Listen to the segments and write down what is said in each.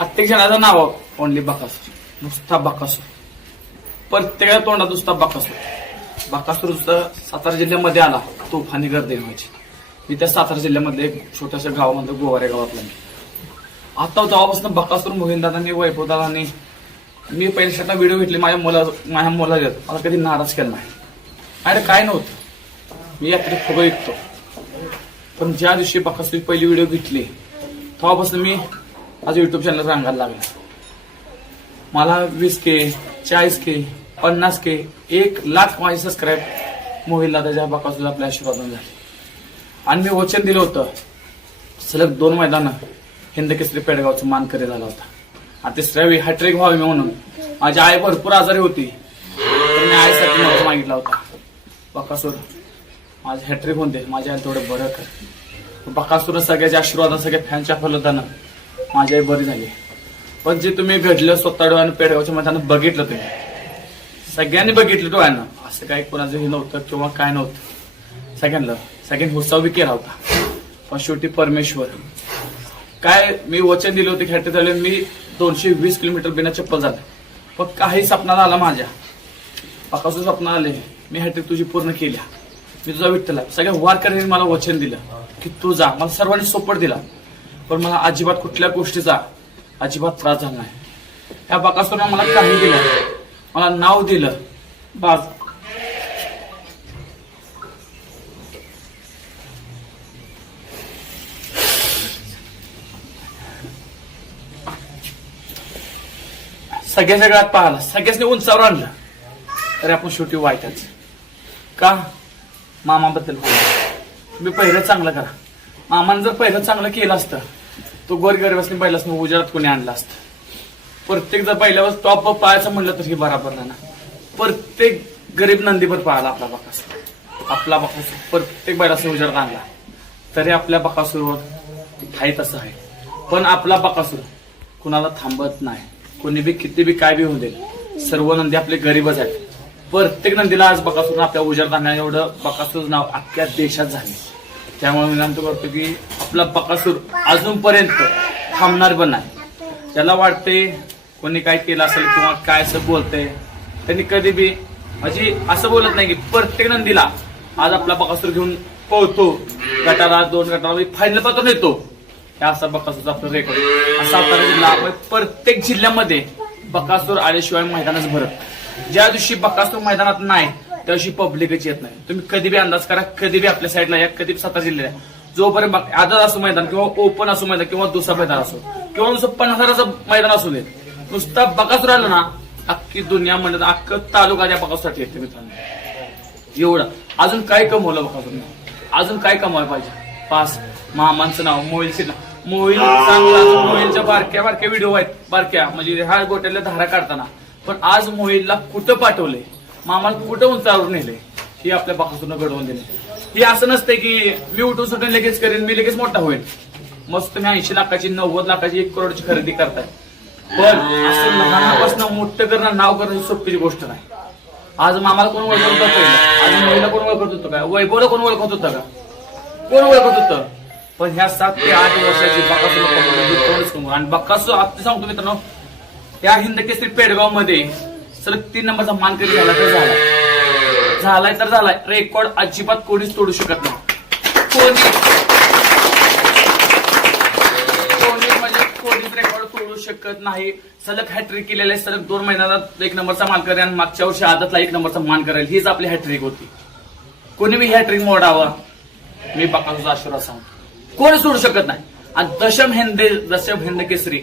प्रत्येक जणाचं नाव ओनली बकासूर. नुसता बकासूर. प्रत्येकाच्या तोंडात नुसता बकासूर. बकासूर सातारा जिल्ह्यामध्ये आला. तुफानी गर्दी व्हायची. मी त्या सातारा जिल्ह्यामध्ये एक छोट्याशा गावामध्ये गोवारे गावातला मी. आता तेव्हापासून बकासूर मोहिंदादांनी वैभवदादांनी मी पहिल्या शर्टला व्हिडिओ घेतले माझ्या मुला माझ्या मुलाला मला कधी नाराज केला नाही. अरे काय नव्हतं. मी यात्रेत फुगं विकतो. पण ज्या दिवशी बकासूर पहिली व्हिडिओ घेतली तेव्हापासून मी आज युट्यूब चॅनल रांगायला लागला. मला वीस के चाळीस के पन्नास के एक लाख माझे सबस्क्राईब मोहिल त्याच्या बाकासून आपल्या आशीर्वादून झाले. आणि मी वचन दिलं होतं. सलग दोन मैदानं हिंद केसरी पेडगावचं मानकरी झाला होता. आणि तिसऱ्या वेळी हॅट्रिक व्हावी म्हणून माझी आई भरपूर आजारी होती. तर मी आईसाठी नव्हता मागितला होता. बकासूर माझी हॅट्रिक होऊन दे. माझ्या आई थोडं बरं कर. बकासूर सगळ्याच्या आशीर्वादानं सगळ्या फॅनच्या फलदानं माझी आई बरी झाली. पण जे तुम्ही घडलं स्वतः डोळ्यानं पेडगावच्या मैदानात बघितलं तुम्ही सगळ्यांनी बघितलं डोळ्यानं असं काही कोणाचं हे नव्हतं किंवा काय नव्हतं. सगळ्यांना सगळ्यांनी उत्सव बी केला होता. पण शेवटी परमेश्वर. काय मी वचन दिलं होतं खेळते झाले मी दोनशे वीस किलोमीटर बिना चप्पल झालं. पण काही सपनाला आला माझ्या. पाकासून स्वप्न आले. मी हॅट्रिक तुझी पूर्ण केल्या. मी तुझा विठ्ठला सगळ्या वारकऱ्यांनी मला वचन दिलं की तू जा. मला सर्वांनी सोपट दिला. पण मला अजिबात कुठल्या गोष्टीचा अजिबात त्रास झाला नाही. या बकासूरनं मला काही दिलं मला नाव दिलं. बाज सगळ्या सगळ्यात पाहिलं. सगळ्याच उंचावर आणलं. तरी आपण शेवटी वाईटच. का? मामाबद्दल तुम्ही पहिलं चांगलं करा. मामानं जर पहिलं चांगलं केलं असतं तो गोरगरीबासनी पहिलाच मग उजाडात कोणी आणला असतं. प्रत्येक जर पहिल्यावर टॉप पाहायचं म्हणलं तर हे बराबर नाही ना. प्रत्येक गरीब नंदीवर पाहिला आपला बकासूर आपला बकासूर प्रत्येक बैलासनं उजाडात आणला. तरी आपल्या बकासूरवर आहे तसं आहे. पण आपला बकासूर कुणाला थांबत नाही. कोणी बी किती बी काय बी होऊ दे. सर्व नंदी आपले गरीबच आहेत. प्रत्येक नंदीला आज बकासूर आपल्या उजाडात आणण्या एवढं बकासूर नाव अख्ख्या देशात झाले. त्यामुळे मी विनंती करतो की आपला बकासूर अजूनपर्यंत थांबणार पण नाही. त्याला वाटते कोणी काय केलं असेल किंवा काय असं बोलतंय त्यांनी कधी बी म्हणजे असं बोलत नाही की प्रत्येक नंदीला आज आपला बकासूर घेऊन पळतो. गटाला दोन गटाला फायनल पात्र येतो. हे असा बकासूरचा आपलं रेकॉर्ड असा सातारा जिल्हा आपण प्रत्येक जिल्ह्यामध्ये बकासूर आल्याशिवाय मैदानच भरत ज्या दिवशी बकासूर मैदानात नाही त्या पब्लिकच येत नाही. तुम्ही कधी बी अंदाज करा कधी बी आपल्या साईडला या कधी बी सातारा जिल्ह्यात जोपर्यंत आदर असू असो मैदान किंवा ओपन असो मैदान किंवा दुसरा मैदान असो किंवा नुसतं पन्नास हजाराचं मैदान असू दे नुसता बघाच राहिलं ना अख्खी दुनिया म्हणत अख्खं तालुका त्या बकासूरसाठी येते मित्रांनो. एवढं. अजून काय कमवलं बकासूरने अजून काय कमवायला पाहिजे? पास. मामांचं नाव मोहिलचे नाव. मोहिल चांगला मोहिलच्या बारक्या बारक्या व्हिडिओ आहेत. बारक्या. म्हणजे ह्या गोट्याला धारा काढताना. पण आज मोहिलला कुठं पाठवले मामाला कुठं उंचावरून नेले हे आपल्या बाकासूरनं घडवून दिले हे असं नसतंय की मी उठून सुटून लगेच करेन मी लगेच मोठा होईल मस्त तुम्ही ऐंशी लाखाची नव्वद लाखाची एक करोडची खरेदी करताय. पण असं लहानापासून मोठं करणं नाव करणं ही सोपीची गोष्ट नाही. आज मामाला कोण ओळखत होतं पहिलं? आज महिला कोण ओळखत होतं का? वैभवला कोण ओळखत होतं का? कोण ओळखत होतं? पण ह्या सात ते आठ वर्षाची बकासूर आणि बकासूर आता सांगतो मित्रांनो त्या हिंद केसरी पेडगावमध्ये सलग तीन नंबरचा मानकरी झाला तर झाला. झालाय तर झालाय. रेकॉर्ड अजिबात कोणीच तोडू शकत नाही. कोणी? कोणी म्हणजे कोणीच रेकॉर्ड तोडू शकत नाही. सलग हॅट्रिक केलेले सलग दोन महिन्यात एक नंबरचा मान करेल आणि मागच्या वर्षी आदतला एक नंबरचा मान करेल. हीच आपली हॅट्रिक होती. कोणी मी हॅट्रिक मोडावं? मी बकासूचा आशीर्वाद सांगतो. कोणी सोडू शकत नाही. आणि दशम हिंदे दशम हिंद केसरी.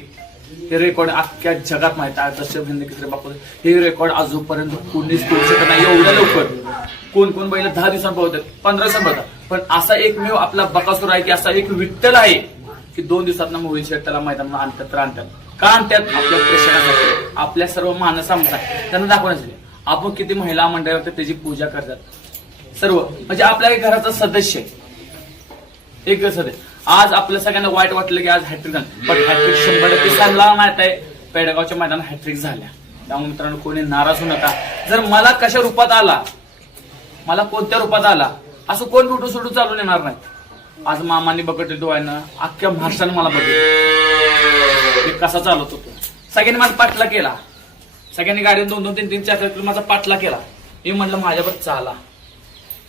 हे रेकॉर्ड अख्ख्या जगात माहीत आहे. दशम हिंद बापू हे रेकॉर्ड अजूनपर्यंत कोणीच करू शकत नाही. एवढ्या लवकर. कोण कोण बैल दहा दिवसांत पंधरा दिवसांत पण असा एकमेव आपला बकासूर आहे की असा एक विठ्ठल आहे की दोन दिवसात ना मोहिल त्याला मैदानात आणतात तर आणतात. का आणतात? आपल्या प्रेक्षकांसाठी. आपल्या सर्व मानसांचा त्यांना दाखवण्यासाठी आपण किती महिला मंडळ त्याची पूजा करतात. सर्व. म्हणजे आपल्या घराचा सदस्य. आहे एक सदस्य. आज आपल्या सगळ्यांना वाईट वाटलं की आज हॅट्रिक पण हॅट्रिक शंभर टक्के माहीत आहे. पेडगावच्या मैदानात हॅट्रिक झाल्या. त्यामुळे मित्रांनो कोणी नाराज होऊ नका. जर मला कशा रूपात आला मला कोणत्या रूपात आला असं कोण उठून सुटू चालून येणार नाही. आज मामाने बघितले डोळ्यानं अख्ख्या महाराष्ट्राने मला बघितलं. मी कसा चालत होतो. सगळ्यांनी माझा पाठला केला. सगळ्यांनी गाडी दोन दोन तीन तीन चार माझा पाठला केला. मी म्हटलं माझ्यावर चाला.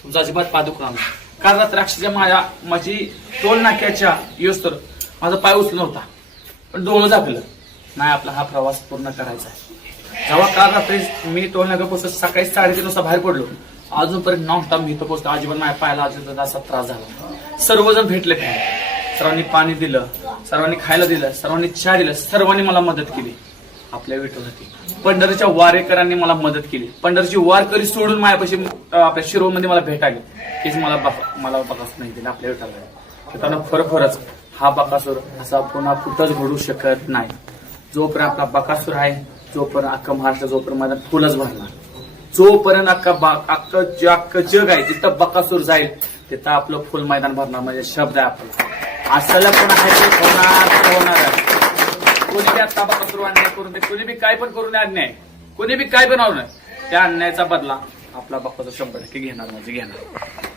तुमचा अजिबात पादुक नाही. कारण रात्री अक्षरशः माझ्या माझी टोल नाक्याच्या येऊस तर माझा पाय उचलला होता. पण डोळं झाकलं. नाही आपला हा प्रवास पूर्ण करायचा आहे. जेव्हा काल रात्री मी टोल नाक्यापासून सकाळी साडेतीन वाजता बाहेर पडलो अजूनपर्यंत नॉन स्टॉप मी इथं पोहोचतो अजिबात माझ्या पायाला अजून असा त्रास झाला सर्वजण भेटले काय सर्वांनी पाणी दिलं सर्वांनी खायला दिलं सर्वांनी चहा दिलं सर्वांनी मला मदत केली. आपल्या विठोसाठी पंढरीच्या वारेकरांनी मला मदत केली. पंढरीची वारकरी सोडून माझ्यापाशी आपल्या शिरोमध्ये मला भेट आली हेच मला मला बघाच नाही दिलं आपल्या विठ्ठलाला. त्यानं खरोखरच हा बकासूर असा पुन्हा कुठंच घडू शकत नाही. जोपर्यंत आपला बकासूर आहे जोपर्यंत अख्खा महाराष्ट्र जोपर्यंत माझा फुलच भरणार. जोपर्यंत अख्खा बा- अख्खं जे अख्खं जग आहे जिथं बकासूर जाईल तिथं आपलं फुल मैदान भरणार म्हणजे शब्द आहे आपला. असलं पण आहे होणार होणार आहे. कोणी बी आता बकासूर अन्याय करून दे कोणी बी काय पण करून दे अन्याय. कोणी बी काय बनवलं त्या अन्यायाचा बदला आपला बाप्पाचा शंभर टक्के घेणार म्हणजे घेणार.